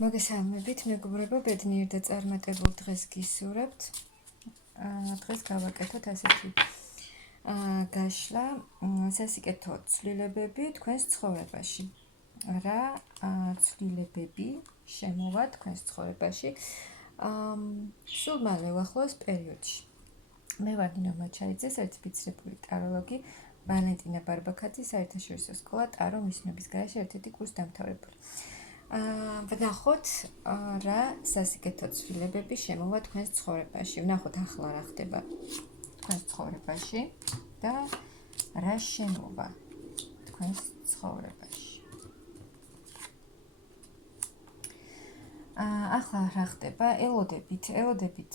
მოგესალმებით, მეგობრებო, ბედნიერ და წარმატებულ დღეს გისურვებთ. დღეს გავაკეთოთ ასეთი გაშლა, სასიკეთო ცვლილებები თქვენს ცხოვრებაში. რა ცვლილებები შემოვა თქვენს ცხოვრებაში სულ მალე უახლოეს პერიოდში. მე ვარ ნინო მაჩაიძე, სერტიფიცირებული ტაროლოგი, ვალენტინა ბარბაქაძის საერთაშორისო სკოლა ტარო მისნობის გარეშე ერთ-ერთი კურსდამთავრებული. ვნახოთ რა სასიკეთო ცვლილებები შემოვა თქვენს ცხოვრებაში. ვნახოთ ახლა რა ხდება თქვენს ცხოვრებაში და რა შემოვა თქვენს ცხოვრებაში. ახლა რა ხდება? ელოდებით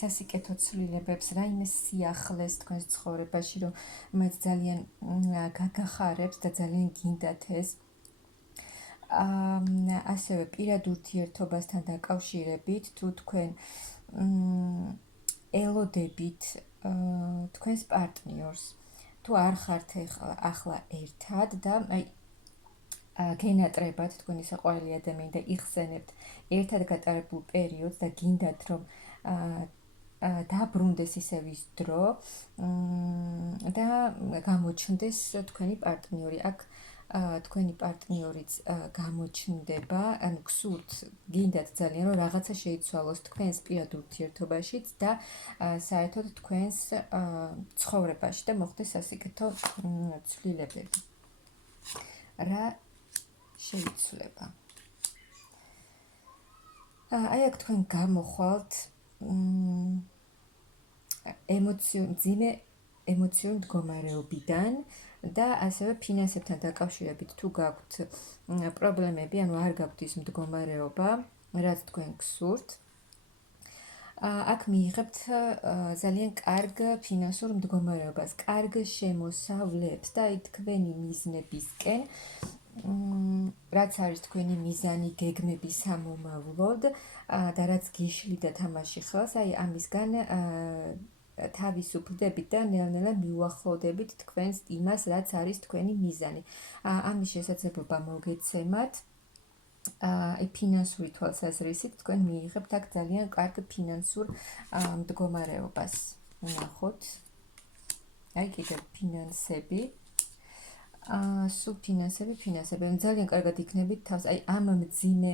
სასიკეთო ცვლილებებს, რაიმე სიახლეს თქვენს ცხოვრებაში, რომ მათ ძალიან გაგახარებს და ძალიან გინდათ ეს. ასევე პირად ურთიერთობასთან დაკავშირებით, თუ თქვენ ელოდებით თქვენს პარტნიორს, თუ არ ხართ ახლა ერთად და გენატრებათ თქვენი საყვარელი ადამიანი და იხსენებთ ერთად გატარებულ პერიოდს და გინდათ რომ დაბრუნდეს ისევ ის დრო და გამოჩნდეს თქვენი პარტნიორი. აქ თქვენი პარტნიორიც გამოჩნდება, ანუ გსურთ, გინდათ ძალიან რომ რაღაცა შეიცვალოს თქვენს პირად ურთიერთობაშიც და საერთოდ თქვენს ცხოვრებაში და მოხდეს სასიკეთო ცვლილებები. რა შეიცვლება? აი აქ თქვენ გამოხვალთ ემოციური მდგომარეობიდან და ასევე ფინანსებთან დაკავშირებით თუ გაქვთ პრობლემები, ანუ არ გაქვთ ის მდგომარეობა, რაც თქვენ გსურთ. აქ მიიღებთ ძალიან კარგ ფინანსურ მდგომარეობას, კარგ შემოსავლებს და აი თქვენი მიზნებისკენ, რაც არის თქვენი მიზანი, გეგმები სამომავლოდ და რაც გიშლიდა თამაში ხელს, აი ამისგან თავისუფლდებით და ნელ-ნელა მიუახლოვდებით თქვენს იმას, რაც არის თქვენი მიზანი. ამის შესაძლებლობა მოგეცემათ. ფინანსური თვალსაზრისით თქვენ მიიღებთ აქ ძალიან კარგ ფინანსურ მდგომარეობას. ვნახოთ. აი კიდევ ფინანსები. სულ ფინანსები, ძალიან კარგად იქნებით თავს, აი ამ მძიმე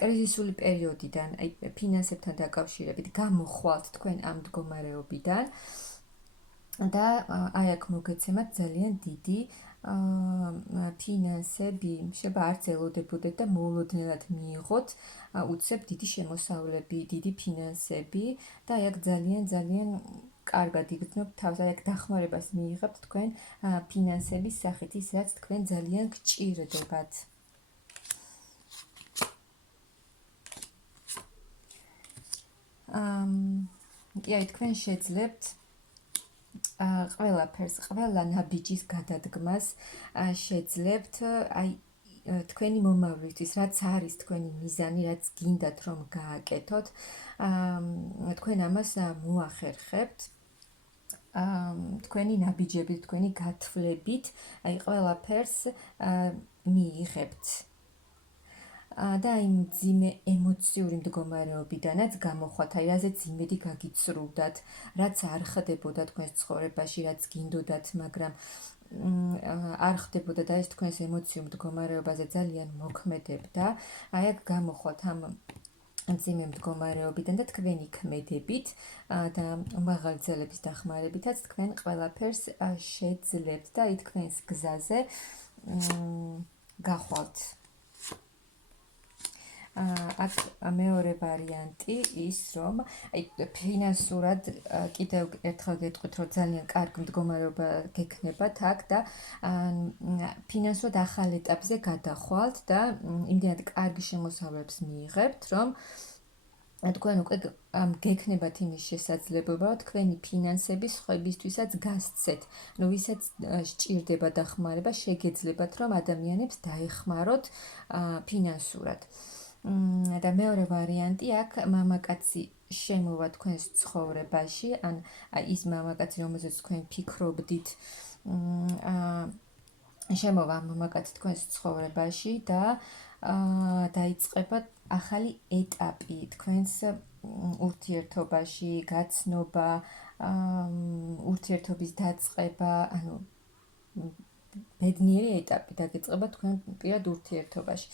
კრიზისული პერიოდიდან, აი ფინანსებთან დაკავშირებით გამოხვალთ თქვენ ამ მდგომარეობიდან და აი აქ მოგეცემათ ძალიან დიდი ფინანსები, შეიძლება არც ელოდებოდეთ და მოულოდნელად მიიღოთ, უცებ დიდი შემოსავლები, დიდი ფინანსები და აი აქ ძალიან კარგად იგრძნობთ თავს, აი აქ დახმარებას მიიღებთ თქვენ ფინანსების სახით, ის რაც თქვენ ძალიან გჭირდებათ. აი თქვენ შეძლებთ ყველაფერს, ყველა ნაბიჯის გადადგმას შეძლებთ, აი თქვენი მომავლისთვის, რაც არის თქვენი მიზანი, რაც გინდათ რომ გააკეთოთ, თქვენ ამას მოახერხებთ. თქვენი ნაბიჯებით, თქვენი გათვლებით, აი ყველაფერს მიიღებთ. და აი მძიმე ემოციური მდგომარეობიდანაც გამოხვათ, აი რაზეც იმედი გაგიცრუვდათ, რაც არ ხდებოდა თქვენს ცხოვრებაში, რაც გინდოდათ, მაგრამ არ ხდებოდა და ეს თქვენს ემოციურ მდგომარეობაზე ძალიან მოქმედებდა. აი აქ გამოხვათ ამ მძიმე მდგომარეობიდან და თქვენი ქმედებით და მაღალი ძალების დახმარებითაც თქვენ ყველაფერს შეძლებთ და აი თქვენს გზაზე გახვალთ. აქ მეორე ვარიანტი ის, რომ აი ფინანსურად კიდევ ერთხელ გეტყვით, რომ ძალიან კარგი მდგომარეობა გექნებათ აქ და ფინანსურად ახალ ეტაპზე გადახვალთ და იმდენად კარგი შემოსავლებს მიიღებთ, რომ თქვენ უკვე გექნებათ იმის შესაძლებლობა, რომ თქვენი ფინანსები სხვებისთვისაც გასცეთ. ნუ ვისაც სჭირდება დახმარება, შეგეძლებათ, რომ ადამიანებს დაეხმაროთ ფინანსურად. და მეორე ვარიანტი აქ მამაკაცი შემოვა თქვენს ცხოვრებაში, ან ის მამაკაცი, რომელზეც თქვენ ფიქრობდით, შემოვა მამაკაცი თქვენს ცხოვრებაში და დაიწყება ახალი ეტაპი თქვენს ურთიერთობაში, გაცნობა, ურთიერთობის დაწყება, ანუ ბედნიერი ეტაპი დაგიწყება თქვენ პირად ურთიერთობაში.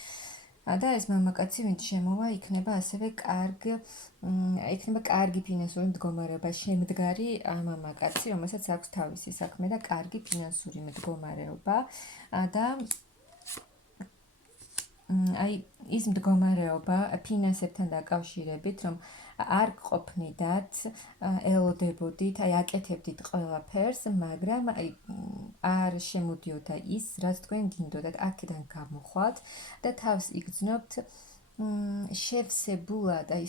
და ეს მამაკაცი, ვინც შემოვა, იქნება ასევე კარგი ფინანსური მდგომარეობა შემდგარი მამაკაცი, რომელსაც აქვს თავისი საქმე და კარგი ფინანსური მდგომარეობა და აი ის მდგომარეობა ფინანსებთან დაკავშირებით, რომ არ გყოფნიდათ, ელოდებოდით, აი აკეთებდით ყველაფერს, მაგრამ აი არ შემოდიოდა ის, რაც თქვენ გინდოდათ, აქედან გამოხვალთ და თავს იგრძნობთ შევსებულად, აი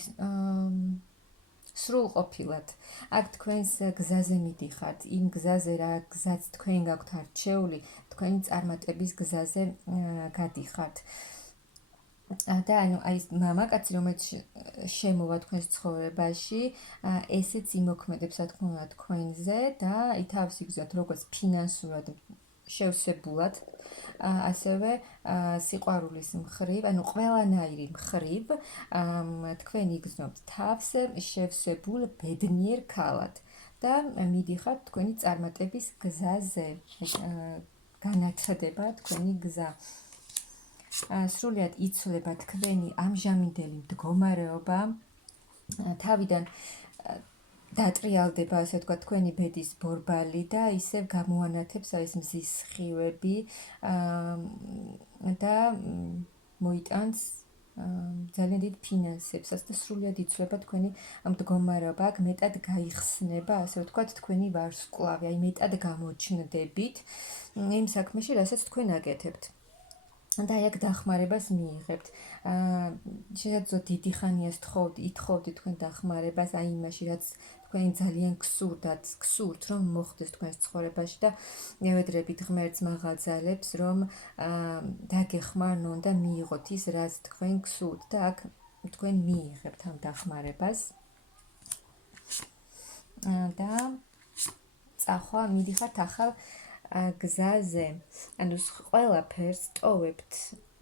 სრულყოფილად. აქ თქვენს გზაზე მიდიხართ, იმ გზაზე, რა გზაც თქვენ გაქვთ არჩეული, თქვენი წარმატების გზაზე გადიხართ. და ანუ აი ეს მამაკაცი, რომელიც შემოვა თქვენს ცხოვრებაში, ესეც იმოქმედებს, რა თქმა უნდა, თქვენზე და აი თავს იგრძნობთ როგორც ფინანსურად შევსებულად, ასევე სიყვარულის მხრივ, ანუ ყველანაირი მხრივ, თქვენ იგრძნობთ თავს შევსებულ ბედნიერ ქალად და მიდიხართ თქვენი წარმატების გზაზე, განაცხადება თქვენი გზა. სრულიად იცვლება თქვენი ამჟამინდელი მდგომარეობა, თავიდან დატრიალდება, ასე ვთქვათ, თქვენი ბედის ბორბალი და ისევ გამოანათებს ეს მზის სხივები და მოიტანს ძალიან დიდ ფინანსებსაც და სრულიად იცვლება თქვენი მდგომარეობა. აქ მეტად გაიხსნება, ასე ვთქვათ, თქვენი ვარსკვლავი, აი მეტად გამოჩნდებით იმ საქმეში, რასაც თქვენ აკეთებთ. და აი აქ დახმარებას მიიღებთ. შესაძლოა დიდი ხანია ითხოვდით თქვენ დახმარებას აი იმაში, რაც თქვენ ძალიან გსურთ, რომ მოხდეს თქვენს ცხოვრებაში და ნევედრებით ღმერთს მაღალძალებს, რომ დაგეხმარნონ და მიიღოთ ის, რაც თქვენ გსურთ და აქ თქვენ მიიღებთ ამ დახმარებას. და წახვა მიდიხართ ახალ გზაზე, ანუ ყველაფერს ტოვებთ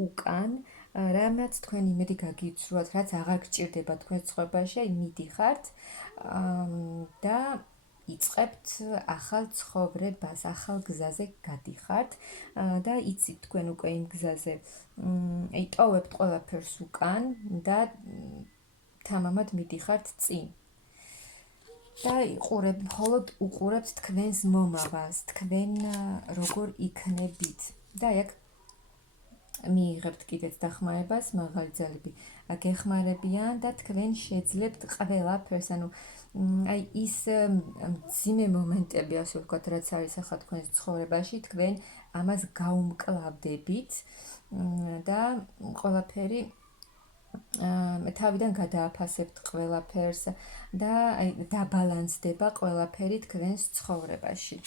უკან, რამაც თქვენ იმედი გაგიცურვათ, რაც აღარ გჭირდება თქვენ ცხოვრებაში, აი მიდიხართ და იწყებთ ახალ ცხოვრებას, ახალ გზაზე გადიხართ და იცით თქვენ უკვე იმ გზაზე, აი ტოვებთ ყველაფერს უკან და თამამად მიდიხართ წინ. და მხოლოდ უყურებთ თქვენს მომავალს, თქვენ როგორ იქნებით. და აქ მიიღებთ კიდეც დახმარებას, მაღალი ძალები გეხმარებიან და თქვენ შეძლებთ ყველაფერს, ანუ აი ის მძიმე მომენტები, ასე ვთქვათ, რაც არის ახლა თქვენს ცხოვრებაში, თქვენ ამას გაუმკლავდებით და ყველაფერი თავიდან გადააფასებთ ყველაფერს და აი დაბალანსდება ყველაფერი თქვენს ცხოვრებაში.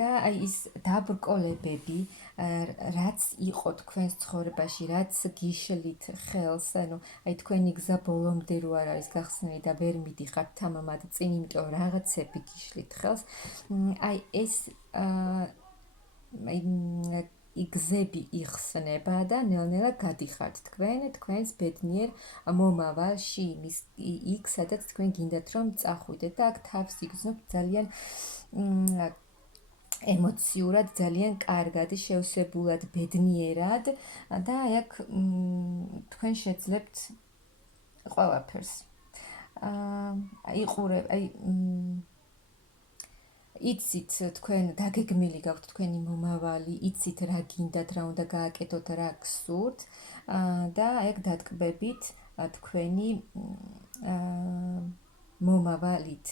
და აი ის დაბრკოლებები, რაც იყო თქვენს ცხოვრებაში, რაც გიშლით ხელს, ანუ აი თქვენი გზა ბოლომდე რო არ არის გახსნილი და ვერ მიდიხართ თამამად წინ, იმიტომ რაღაცები გიშლით ხელს, აი ეს გზები იხსნება და ნელ-ნელა გადიხართ თქვენს ბედნიერ მომავალში, იქ, სადაც თქვენ გინდათ რომ წახვიდეთ და აქ თავს იგრძნობთ ძალიან ემოციურად, ძალიან კარგად, შევსებულად, ბედნიერად და აი აქ თქვენ შეძლებთ ყველაფერს. იცით თქვენ დაგეგმილი გაქვთ თქვენი მომავალი, იცით რა გინდათ, რა უნდა გააკეთოთ, რა გსურთ და აი აქ დატკბებით თქვენი მომავალით,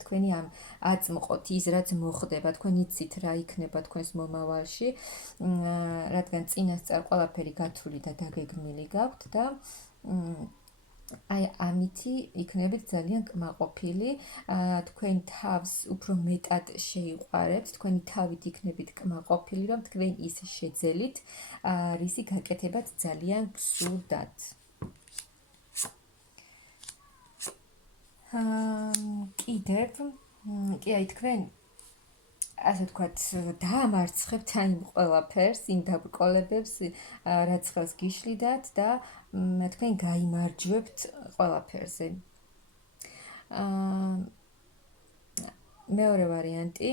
თქვენი ამ აწმყოთ ის, რაც მოხდება, თქვენ იცით რა იქნება თქვენს მომავალში, რადგან წინასწარ ყველაფერი გათვლილი და დაგეგმილი გაქვთ და აი ამითი იქნებით ძალიან კმაყოფილი, თქვენ თავს უფრო მეტად შეიყვარებთ, თქვენი თავით იქნებით კმაყოფილი, რომ თქვენ ის შეძელით, რისი გაკეთებაც ძალიან გსურდათ. კიდევ კი აი თქვენ ასე ვთქვათ, დაამარცხებთ იმ ყველაფერს, იმ დაბრკოლებებს, რაც ხელს გიშლიდათ და თქვენ გაიმარჯვებთ ყველაფერზე. მეორე ვარიანტი,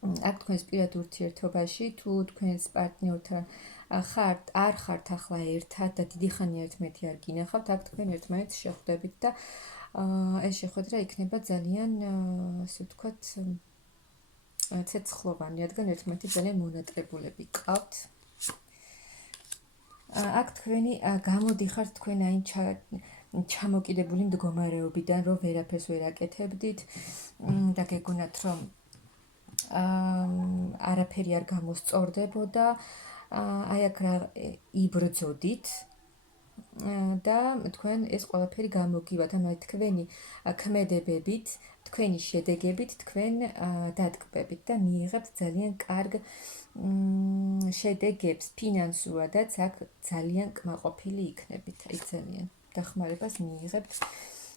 აქ თქვენს პირად ურთიერთობაში, თუ თქვენს პარტნიორთან არ ხართ ახლა ერთად და დიდი ხანია ერთმანეთი არ გინახავთ, აქ თქვენ ერთმანეთს შეხვდებით და ეს შეხვედრა იქნება ძალიან, ასე ვთქვათ, ცეცხლოვანი, რადგან ერთმანეთი ძალიან მონატრებულები გყავთ. აქ თქვენი გამოდიხართ თქვენ აი ჩამოკიდებული მდგომარეობიდან, რომ ვერაფერს ვერ აკეთებდით და გეგონათ, რომ არაფერი არ გამოსწორდებოდა, აი აქ რა იბრძოდით და თქვენ ეს ყველაფერი გამოგივათ, ანუ თქვენი ქმედებებით, თქვენი შედეგებით, თქვენ დატკბებით და მიიღებთ ძალიან კარგ შედეგებს ფინანსურადაც აქ ძალიან კმაყოფილი იქნებით, აი ძალიან დახმარებას მიიღებთ.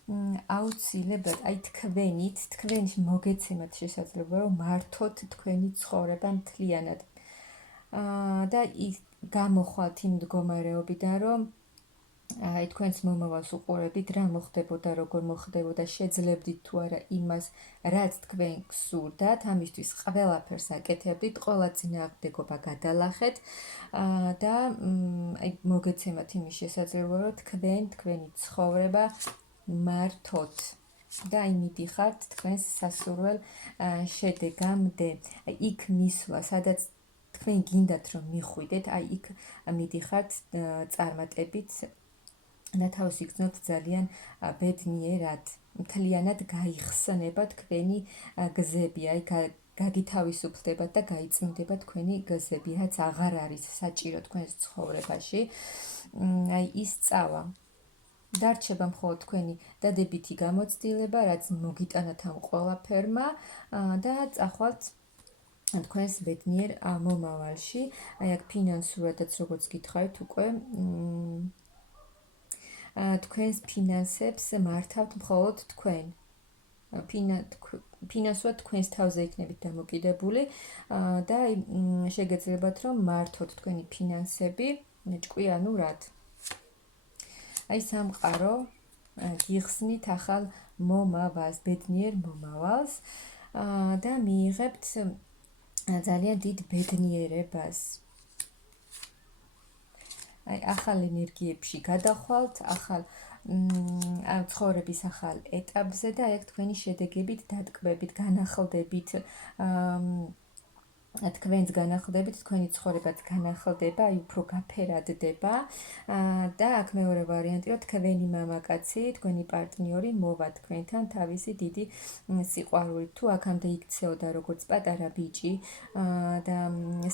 აუცილებლად აი თქვენ მოგეცემათ შესაძლებლობა რომ მართოთ თქვენი ცხოვრება მთლიანად და გამოხვალთ იმ მდგომარეობიდან რომ აი თქვენს მომავალს უყურებით რა მოხდებოდა, როგორ მოხდებოდა, შეძლებდით თუ არა იმას, რაც თქვენ გსურდათ, ამისთვის ყველაფერს აკეთებდით, ყველა წინააღმდეგობა გადალახეთ და აი მოგეცემათ იმის შესაძლებლობა, რომ თქვენი ცხოვრება მართოთ და აი მიდიხართ თქვენს სასურველ შედეგამდე. აი იქ მისვლა, სადაც თქვენ გინდათ რომ მიხვიდეთ, აი იქ მიდიხართ წარმატებით და თავს იგრძნობთ ძალიან ბედნიერად, მთლიანად გაიხსნება თქვენი გზები, აი გაგითავისუფლდებათ და გაიწმინდება თქვენი გზები, რაც აღარ არის საჭირო თქვენს ცხოვრებაში, აი ის წავა. დარჩება მხოლოდ თქვენი დადებითი გამოცდილება, რაც მოგიტანათ ამ ყველაფერმა და წახვალთ თქვენს ბედნიერ მომავალში. აი აქ ფინანსურადაც როგორც გითხარით უკვე თქვენს ფინანსებს მართავთ მხოლოდ თქვენ. ფინანსურად თქვენს თავზე იქნებით დამოკიდებული და შეგეძლებათ რომ მართოთ თქვენი ფინანსები, ჭკვიანურად. აი სამყარო გიხსნით ახალ მომავალს, ბედნიერ მომავალს და მიიღებთ ძალიან დიდ ბედნიერებას. აი ახალ ენერგიებში გადახვალთ, ახალ ცხოვრების ახალ ეტაპზე და აი თქვენი შედეგებით დატკბებით, განახლდებით თქვენს განახლდებით, თქვენი ცხოვრებაც განახლდება, აი უფრო გაფერადდება და აქ მეორე ვარიანტი, რომ თქვენი მამაკაცი, თქვენი პარტნიორი მოვა თქვენთან თავისი დიდი სიყვარულით, თუ აქამდე იქცეოდა როგორც პატარა ბიჭი და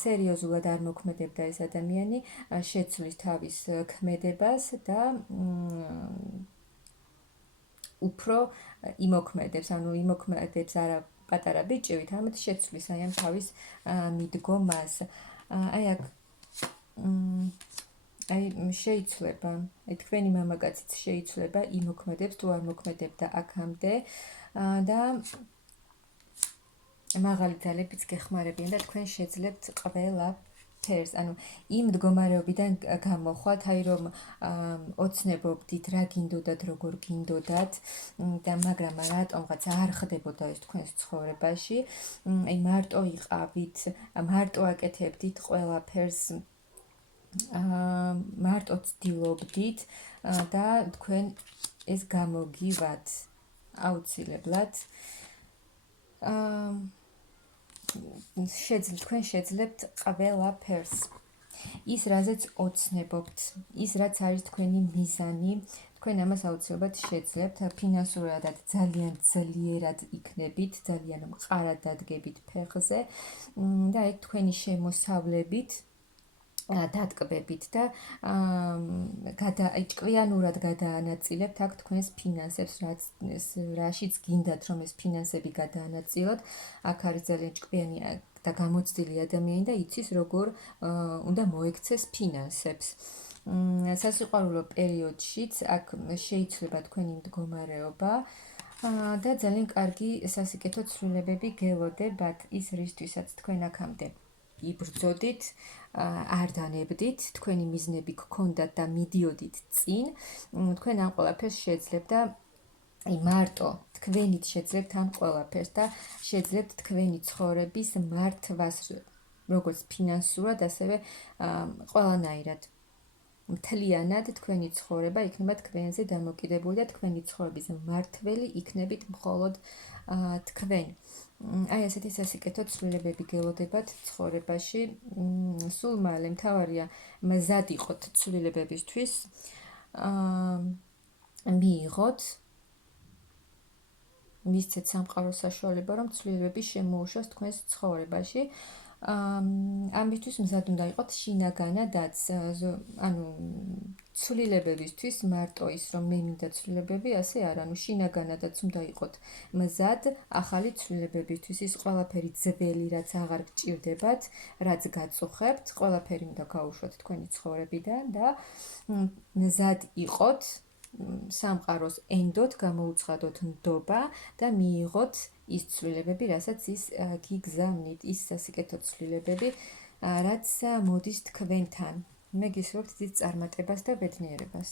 სერიოზულად არ მოქმედებდა ეს ადამიანი, შეცვლის თავის ქმედებას და უფრო იმოქმედებს, ანუ იმოქმედებს არა პატარა ბიჭივით, ამით შეცვლის აი ამ თავის მიდგომას. აი აქ აი შეიცვლება, აი თქვენი მამაკაციც შეიცვლება, იმოქმედებს თუ არ მოქმედებდა აქამდე და მაღალი ძალებიც გეხმარებიან და თქვენ შეძლებთ ყველაფერს, ანუ იმ მდგომარეობიდან გამოხვალთ, აი რომ ოცნებობდით, რა გინდოდათ, როგორ გინდოდათ და მაგრამ რატომღაც არ ხდებოდა ეს თქვენს ცხოვრებაში, აი მარტო იყავით, მარტო აკეთებდით ყველაფერს, მარტო ცდილობდით და თქვენ ეს გამოგივათ აუცილებლად. თქვენ შეძლებთ ყველაფერს. ის რაზეც ოცნებობთ, ის რაც არის თქვენი მიზანი, თქვენ ამას აუცილებლად შეძლებთ, ფინანსურადად ძალიან ძლიერად იქნებით, ძალიან მყარად დადგებით ფეხზე და აი თქვენი შემოსავლებით დატკბებით და ჭკვიანურად გადაანაწილებთ აქ თქვენს ფინანსებს, რაშიც გინდათ რომ ეს ფინანსები გადაანაწილოთ, აქ არის ძალიან ჭკვიანი და გამოცდილი ადამიანი და იცის როგორ უნდა მოექცეს ფინანსებს. სასიყვარულო პერიოდშიც აქ შეიცვლება თქვენი მდგომარეობა და ძალიან კარგი სასიკეთო ცვლილებები გელოდებათ ის რისთვისაც თქვენ აქამდე იბრძოდით, არ დანებდით, თქვენი მიზნები გქონდათ და მიდიოდით წინ, თქვენ ამ ყველაფერს შეძლებთ და მარტო თქვენით შეძლებთ ამ ყველაფერს და შეძლებთ თქვენი ცხოვრების მართვას, როგორც ფინანსურად, ასევე ყველანაირად. მთლიანად თქვენი ცხოვრება იქნება თქვენზე დამოკიდებული და თქვენი ცხოვრების მმართველი იქნებით მხოლოდ თქვენ. აი ესეთი სასიკეთო ცვლილებები გელოდებათ ცხოვრებაში. სულ მალე მთავარია მზად იყოთ ცვლილებებისთვის. მიიღოთ მისცეთ სამყაროს საშუალება, რომ ცვლილებები შემოუშვას თქვენს ცხოვრებაში. ამისთვის მზად უნდა იყოთ შინაგანადაც, ანუ ცვლილებებისთვის მარტო ის, რომ მე მინდა ცვლილებები, ასე არა, ანუ შინაგანადაც უნდა იყოთ მზად ახალი ცვლილებებისთვის. ის ყველაფერი ძველი, რაც აღარ გჭირდებათ, რაც გაწუხებთ, ყველაფერი უნდა გაუშვათ თქვენი ცხოვრებიდან და მზად იყოთ სამყაროს ენდოთ, გამოუცხადოთ ნდობა და მიიღოთ ის ცვლილებები, რასაც ის გიგზავნით, ის სასიკეთო ცვლილებები, რაც მოდის თქვენთან. მე გისურვებთ დიდ წარმატებას და ბედნიერებას.